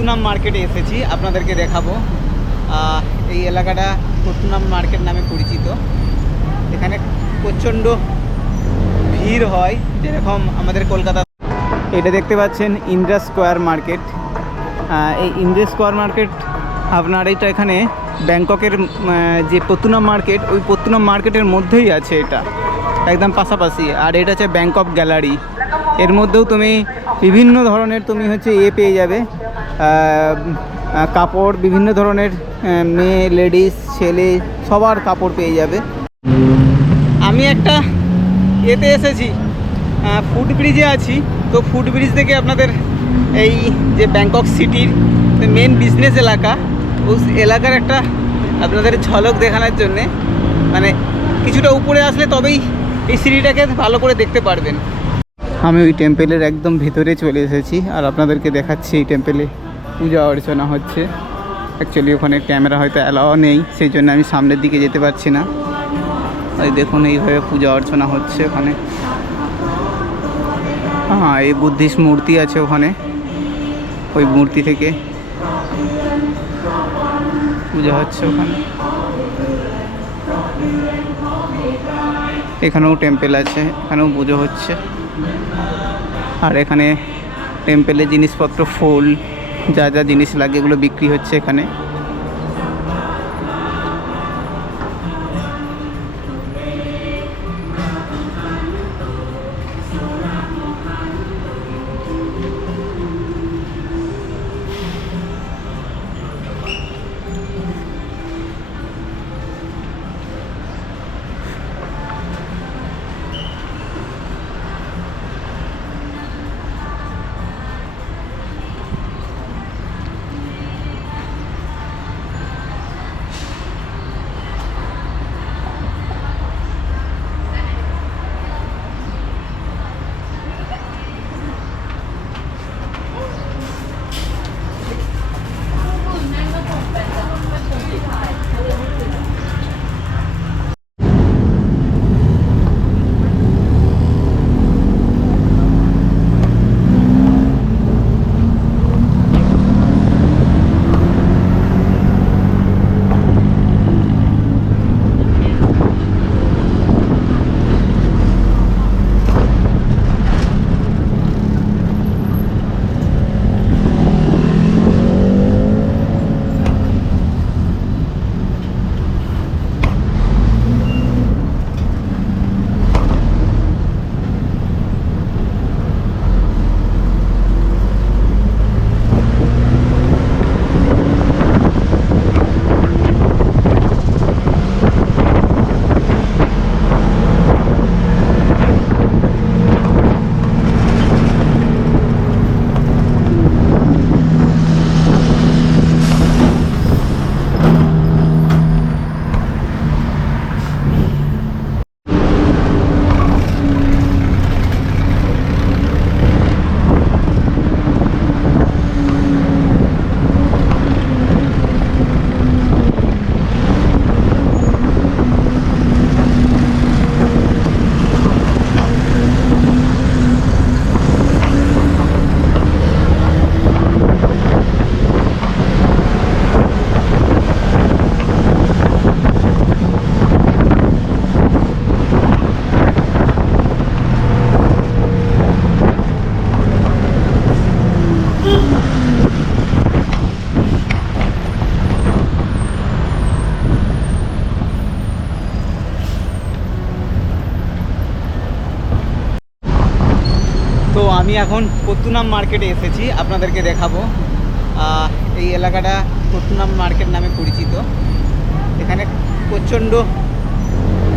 পত্তুনাম মার্কেটে এসেছি, আপনাদেরকে দেখাবো। এই এলাকাটা পত্তুনাম মার্কেট নামে পরিচিত। এখানে প্রচণ্ড ভিড় হয়, যেরকম আমাদের কলকাতা। এটা দেখতে পাচ্ছেন ইন্দ্রা স্কোয়ার মার্কেট। এই ইন্দ্রা স্কোয়ার মার্কেট আপনার এটা এখানে ব্যাংককের যে পত্তুনাম মার্কেট, ওই পত্তুনাম মার্কেটের মধ্যেই আছে এটা। একদম পাশাপাশি। আর এটা হচ্ছে ব্যাংকক গ্যালারি। এর মধ্যেও তুমি বিভিন্ন ধরনের তুমি হচ্ছে এ পেয়ে যাবে। কাপড়, বিভিন্ন ধরনের মেয়ে, লেডিস, ছেলে, সবার কাপড় পেয়ে যাবে। আমি একটা এতে এসেছি ফুড ব্রিজে আছি। তো ফুড ব্রিজ থেকে আপনাদের এই যে ব্যাংকক সিটির মেন বিজনেস এলাকা, ওই এলাকার একটা আপনাদের ঝলক দেখানোর জন্যে মানে কিছুটা উপরে আসলে তবেই এই সিটিটাকে ভালো করে দেখতে পারবেন। আমি ওই টেম্পেলের একদম ভিতরে চলে এসেছি, আর আপনাদেরকে দেখাচ্ছি এই টেম্পেলে পূজা অর্চনা হচ্ছে। অ্যাকচুয়ালি ওখানে ক্যামেরা হয়তো অ্যালাও নেই সেই জন্য আমি সামনের দিকে যেতে পারছি না। এই দেখুন, এইভাবে পূজা অর্চনা হচ্ছে ওখানে। হ্যাঁ এই বুদ্ধিস্ট মূর্তি আছে ওখানে, ওই মূর্তি থেকে পূজা হচ্ছে ওখানে। এখানেও টেম্পেল আছে, এখানেও পুজো হচ্ছে। আর এখানে টেম্পেলের জিনিসপত্র, ফুল যা যা জিনিস লাগে এগুলো বিক্রি হচ্ছে এখানে। এখন পত্তুনাম মার্কেটে এসেছি, আপনাদেরকে দেখাবো। এই এলাকাটা পত্তুনাম মার্কেট নামে পরিচিত। এখানে প্রচণ্ড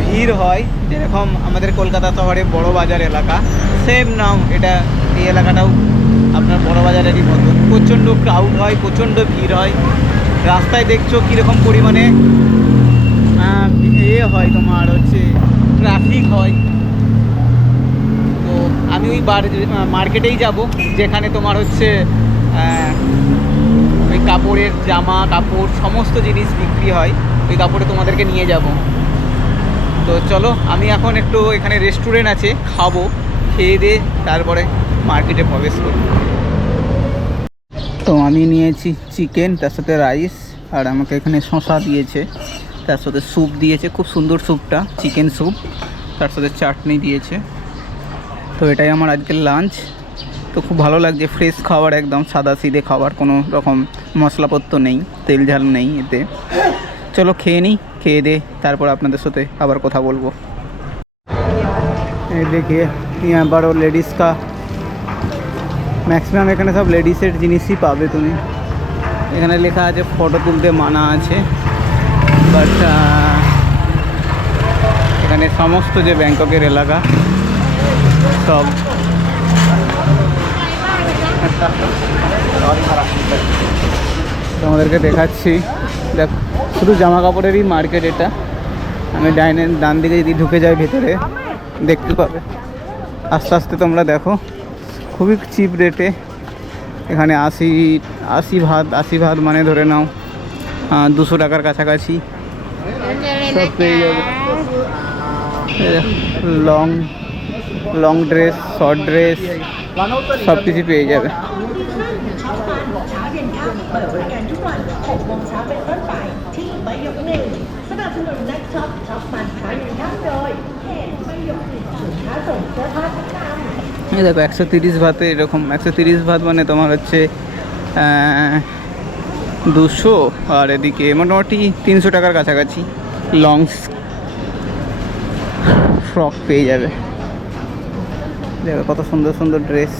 ভিড় হয়, যেরকম আমাদের কলকাতা শহরে বড় বাজার এলাকা সেম নাম এটা এই এলাকাটাও আপনার বড় বাজারেরই মতো। প্রচণ্ড ক্রাউড হয়, প্রচণ্ড ভিড় হয়। রাস্তায় দেখছ কীরকম পরিমাণে এ হয় তোমার হচ্ছে ট্রাফিক হয়। আমি ওই বার, মার্কেটেই যাব, যেখানে তোমার হচ্ছে ওই কাপড়ের জামা, কাপড়, সমস্ত জিনিস বিক্রি হয়, ওই কাপড়ে তোমাদেরকে নিয়ে যাব। তো চলো, আমি এখন একটু এখানে রেস্টুরেন্ট আছে, খাব, খেয়ে দিয়ে তারপরে মার্কেটে প্রবেশ করব। তো আমি নিয়েছি চিকেন তার সাথে রাইস আর আমাকে এখানে শশা দিয়েছে, তার সাথে স্যুপ দিয়েছে, খুব সুন্দর স্যুপটা চিকেন স্যুপ তার সাথে চাটনি দিয়েছে। তো এটাই আমার আজকের লাঞ্চ তো খুব ভালো লাগছে ফ্রেশ খাবার একদম সাদা সিধে খাবার কোনো রকম মশলাপত্র নেই তেল ঝাল নেই এতে চলো খেয়ে নিই খেয়ে দে তারপর আপনাদের সাথে আবার কথা বলবো এই দেখিয়ে यहाँ बड़ो लेडीज़ का ম্যাক্সিমাম এখানে সব লেডিসের জিনিসই পাবে তুমি এখানে লেখা আছে ফটো তুলতে মানা আছে বাট এখানে সমস্ত যে ব্যাংককের এলাকা সব তোমাদেরকে দেখাচ্ছি। দেখ, শুধু জামা কাপড়েরই মার্কেট এটা। আমি ডাইনে, ডান দিকে যদি ঢুকে যাই ভেতরে, দেখতে পাবে। আস্তে আস্তে তোমরা দেখো। খুবই চিপ রেটে এখানে আশি আশি ভাত আশি ভাত মানে ধরে নাও দুশো টাকার কাছাকাছি। সব পেয়ে যাবে। Long long dress short dress সব কিছু পেয়ে যাবে। দেখো, একশো তিরিশ ভাতে এরকম, একশো তিরিশ ভাত মানে তোমার হচ্ছে দুশো, আর এদিকে মোটামুটি তিনশো টাকার কাছাকাছি লং ফ্রক পেয়ে যাবে। দেখো কত সুন্দর সুন্দর ড্রেস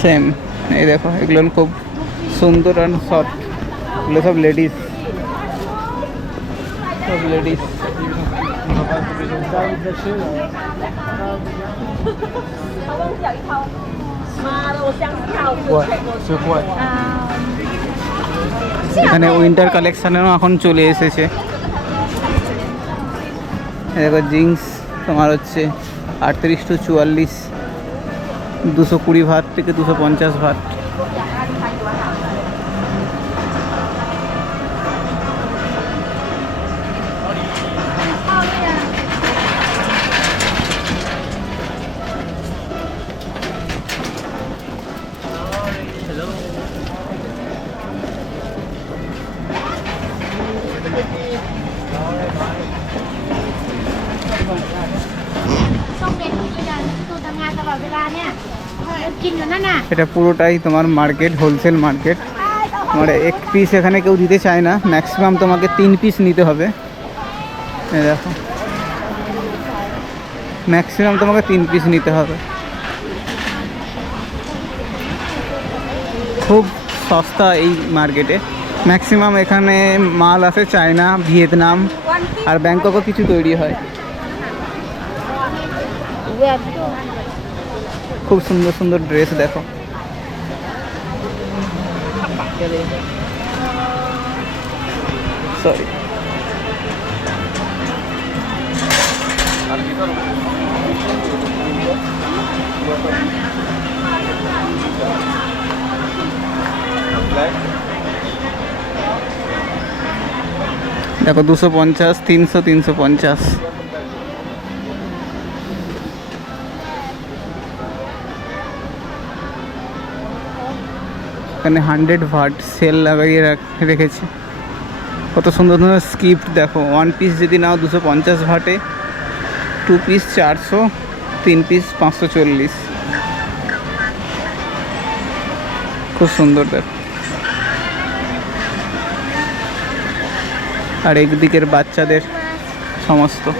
সেম এই দেখো এগুলো খুব সুন্দর আর সফট এগুলো সব লেডিস সব লেডিস এখানে উইন্টার কালেকশানেরও এখন চলে এসেছে দেখো জিন্স তোমার হচ্ছে আটত্রিশ টু চুয়াল্লিশ দুশো কুড়ি ভাত থেকে দুশো পঞ্চাশ ভাত এটা পুরোটাই তোমার মার্কেট হোলসেল মার্কেট তোমার এক পিস এখানে কেউ দিতে চায় না। ম্যাক্সিমাম তোমাকে তিন পিস নিতে হবে। দেখো। ম্যাক্সিমাম তোমাকে তিন পিস নিতে হবে। খুব সস্তা এই মার্কেটে ম্যাক্সিমাম এখানে মাল আসে চায়না, ভিয়েতনাম আর ব্যাংককও কিছু তৈরি হয়। খুব সুন্দর সুন্দর ড্রেস দেখো। সরি দেখো দুশো পঞ্চাশ তিনশো তিনশো পঞ্চাশ এখানে হান্ড্রেড ভাট সেল লাগাইয়ে রাখ- রেখেছে। কত সুন্দর সুন্দর স্কিপ্ট দেখো। ওয়ান পিস যদি নাও দুশো পঞ্চাশ ভাটে টু পিস চারশো, তিন পিস পাঁচশো চল্লিশ। খুব সুন্দর দেখো। আর একদিকের বাচ্চাদের সমস্ত।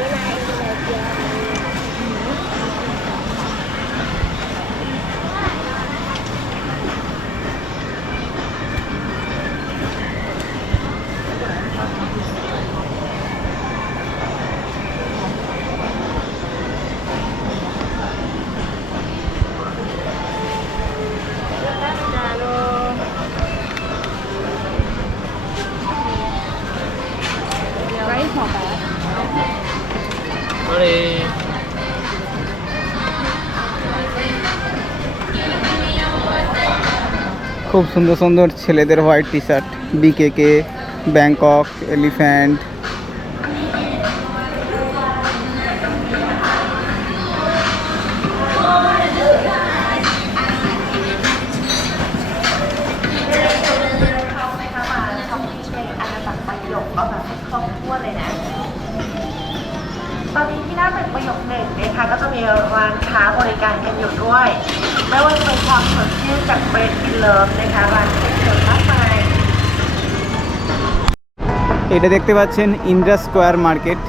আরে। খুব সুন্দর সুন্দর ছেলেদের white T shirt BKK Bangkok elephant มีร้านค้าบริการกันอยู่ด้วย ไม่ว่าจะเป็นความสดชื่นจากเบรดอินเลิฟนะคะร้านเซ็กเตอร์มากมาย এটা দেখতে পাচ্ছেন ইন্দ্রা স্কোয়ার মার্কেট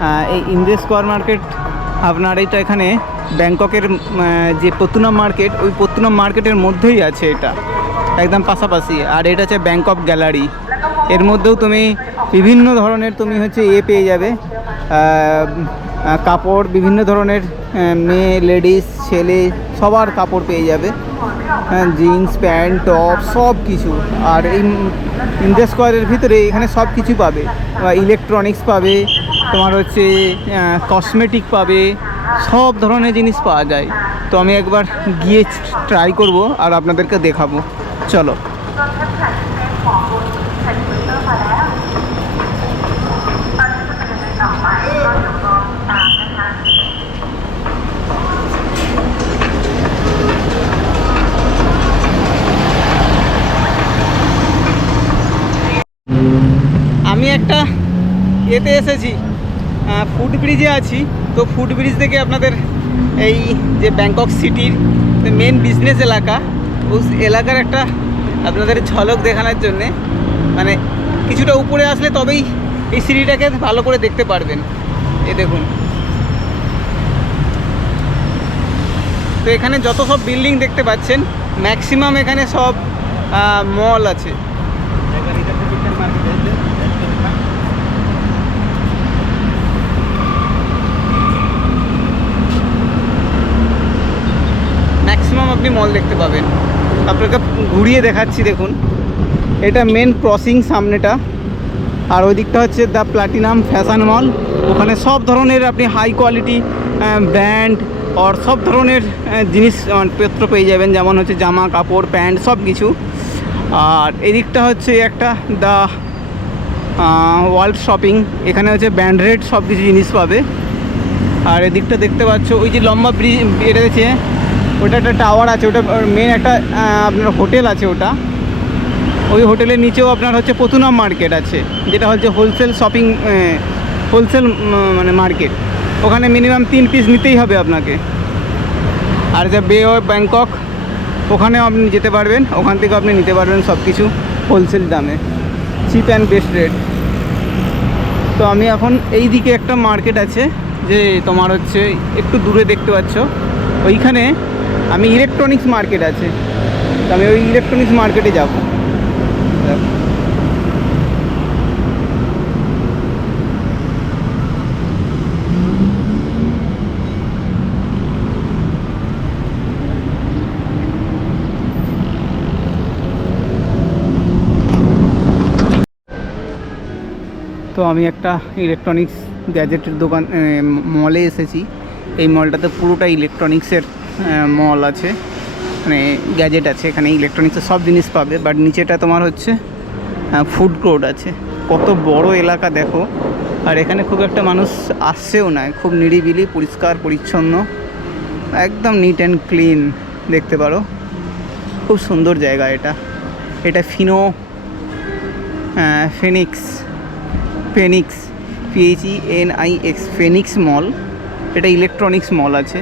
আহ, এই ইন্দ্রা স্কোয়ার মার্কেট আপনার এটা এখানে ব্যাংককের উম, আহ, যে পত্তুনাম মার্কেট ওই পত্তুনাম মার্কেটের মধ্যেই আছে এটা একদম পাশাপাশি আর এটা হচ্ছে ব্যাংকক গ্যালারি এর মধ্যেও তুমি বিভিন্ন ধরনের তুমি হচ্ছে এ পেয়ে যাবে আহ, আহ, কাপড়, বিভিন্ন ধরনের মেয়ে, লেডিস, ছেলে, সবার কাপড় পেয়ে যাবে। জিন্স, প্যান্ট, টপ, সব কিছু। আর এই ইন্ডিয়া স্কোয়ারের ভিতরে এখানে সব কিছু পাবে। ইলেকট্রনিক্স পাবে, তোমার হচ্ছে কসমেটিক পাবে, সব ধরনের জিনিস পাওয়া যায়। তো আমি একবার গিয়ে ট্রাই করব আর আপনাদেরকে দেখাবো। চলো। আমি একটা এতে এসেছি ফুড ব্রিজে আছি। তো ফুড ব্রিজ থেকে আপনাদের এই যে ব্যাংকক সিটির মেন বিজনেস এলাকা, ওই এলাকার একটা আপনাদের ঝলক দেখানোর জন্যে মানে কিছুটা উপরে আসলে তবেই এই সিটিটাকে ভালো করে দেখতে পারবেন। এ দেখুন। তো এখানে যত সব বিল্ডিং দেখতে পাচ্ছেন ম্যাক্সিমাম এখানে সব মল আছে ম্যাক্সিমাম আপনি মল দেখতে পাবেন। আপনাকে ঘুরিয়ে দেখাচ্ছি, দেখুন। এটা মেন ক্রসিং সামনেটা। আর ওই দিকটা হচ্ছে দ্য প্লাটিনাম ফ্যাশন মল ওখানে সব ধরনের আপনি হাই কোয়ালিটি ব্র্যান্ড আর সব ধরনের জিনিসপত্র পেয়ে যাবেন। যেমন হচ্ছে জামা, কাপড় প্যান্ট সব কিছু। আর এদিকটা হচ্ছে একটা দ্য ওয়ার্ল্ড শপিং এখানে হচ্ছে ব্যান্ড্রেড সব কিছু জিনিস পাবে। আর এদিকটা দেখতে পাচ্ছ, ওই যে লম্বা ব্রিজ এটা আছে ওটা একটা টাওয়ার আছে, ওটা মেন একটা আপনার হোটেল আছে ওটা। ওই হোটেলের নিচেও আপনার হচ্ছে পতুনাম মার্কেট আছে, যেটা হচ্ছে হোলসেল শপিং হোলসেল মানে মার্কেট ওখানে মিনিমাম তিন পিস নিতেই হবে আপনাকে। আর যে বে অফ ব্যাংকক ওখানেও আপনি যেতে পারবেন, ওখান থেকে আপনি নিতে পারবেন সব কিছু হোলসেল দামে। চিপ অ্যান্ড বেস্ট রেট তো আমি এখন এই দিকে একটা মার্কেট আছে, যে তোমার হচ্ছে একটু দূরে দেখতে পাচ্ছ। ওইখানে আমি ইলেকট্রনিক্স মার্কেট আছে। তো আমি ওই ইলেকট্রনিক্স মার্কেটে যাব। তো আমি একটা ইলেকট্রনিক্স গ্যাজেটের দোকান মলে এসেছি। এই মলটাতে পুরোটা ইলেকট্রনিক্সের মল আছে মানে গ্যাজেট আছে, এখানে ইলেকট্রনিক্সের সব জিনিস পাবে। বাট নিচেটা তোমার হচ্ছে ফুড কোর্ট আছে। কত বড় এলাকা দেখো। আর এখানে খুব একটা মানুষ আসছেও না। খুব নিরিবিলি, পরিষ্কার, পরিচ্ছন্ন। একদম নিট অ্যান্ড ক্লিন দেখতে পারো। খুব সুন্দর জায়গা এটা। এটা Fino phoenix phoenix P H E N I X phoenix mall এটা ইলেকট্রনিক্স মল আছে।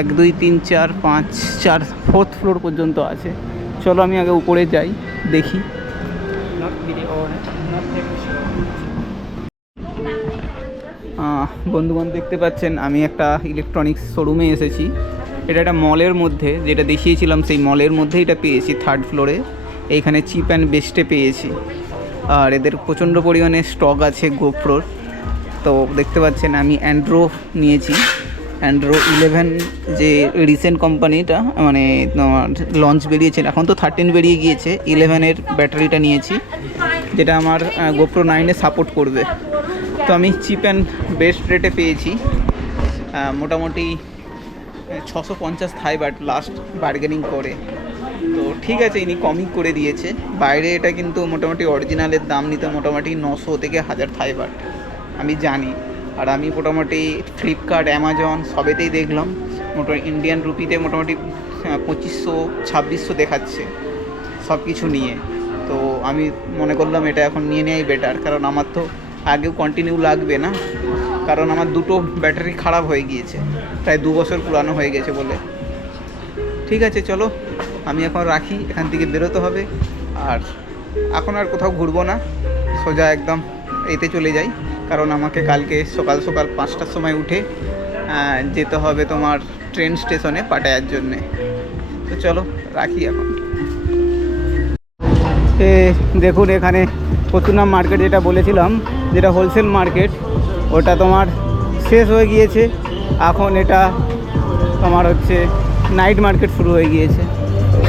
এক, দুই, তিন, চার, পাঁচ, চার ফোর্থ ফ্লোর পর্যন্ত আছে। চলো আমি আগে উপরে যাই, দেখি। বন্ধু বান্ধব দেখতে পাচ্ছেন, আমি একটা ইলেকট্রনিক্স শোরুমে এসেছি। এটা একটা মলের মধ্যে, যেটা দেখিয়েছিলাম, সেই মলের মধ্যে এটা পেয়েছি থার্ড ফ্লোরে এইখানে চিপ অ্যান্ড বেস্টে পেয়েছি। আর এদের প্রচণ্ড পরিমাণে স্টক আছে গোপ্রোর তো দেখতে পাচ্ছেন আমি অ্যান্ড্রো নিয়েছি। অ্যান্ড্রো ইলেভেন যে রিসেন্ট কোম্পানিটা মানে লঞ্চ বেরিয়েছে, এখন তো থার্টিন বেরিয়ে গিয়েছে ইলেভেনের ব্যাটারিটা নিয়েছি, যেটা আমার গোপ্রো নাইনে সাপোর্ট করবে। তো আমি চিপ অ্যান্ড বেস্ট রেটে পেয়েছি মোটামুটি ছশো পঞ্চাশ থাই বাট লাস্ট বার্গেনিং করে। তো ঠিক আছে, ইনি কমই করে দিয়েছে। বাইরে এটা কিন্তু মোটামুটি অরিজিনালের দাম নিতে মোটামুটি নশো থেকে হাজার থাই বাট আমি জানি। আর আমি মোটামুটি ফ্লিপকার্ট অ্যামাজন সবেতেই দেখলাম। মোটামুটি ইন্ডিয়ান রুপিতে মোটামুটি পঁচিশশো, ছাব্বিশশো দেখাচ্ছে সব কিছু নিয়ে। তো আমি মনে করলাম এটা এখন নিয়ে নেওয়াই বেটার কারণ আমার তো আগেও কন্টিনিউ লাগবে না। কারণ আমার দুটো ব্যাটারি খারাপ হয়ে গিয়েছে। প্রায় দু বছর পুরানো হয়ে গেছে বলে। ঠিক আছে, চলো। আমি এখন রাখি, এখান থেকে বেরোতে হবে। আর এখন আর কোথাও ঘুরবো না। সোজা একদম এতে চলে যাই। কারণ আমাকে কালকে সকাল সকাল পাঁচটার সময় উঠে যেতে হবে তোমার ট্রেন স্টেশনে পাটায়ার জন্যে। তো চলো, রাখি এখন। এ, দেখুন এখানে পতুনাম মার্কেট যেটা বলেছিলাম, যেটা হোলসেল মার্কেট ওটা তোমার শেষ হয়ে গিয়েছে। এখন এটা তোমার হচ্ছে নাইট মার্কেট শুরু হয়ে গিয়েছে।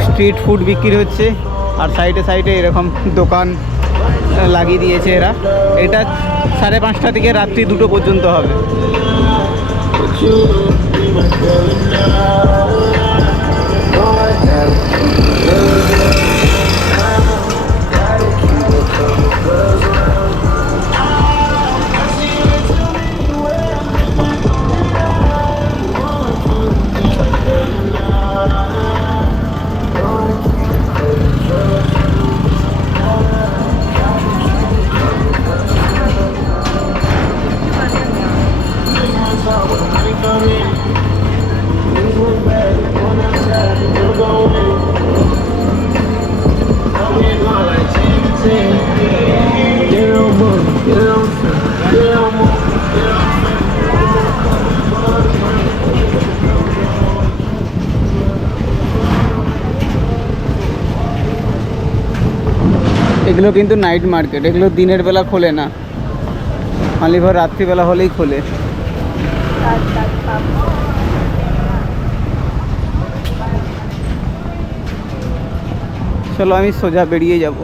স্ট্রিট ফুড বিক্রি হচ্ছে, আর সাইডে সাইডে এরকম দোকান লাগিয়ে দিয়েছে এরা। এটা সাড়ে পাঁচটা থেকে রাত্রি দুটো পর্যন্ত হবে। এগুলো কিন্তু নাইট মার্কেট এগুলো দিনের বেলা খোলে না। মালিভর রাত্রিবেলা হলেই খোলে। চলো আমি সোজা বেরিয়ে যাব।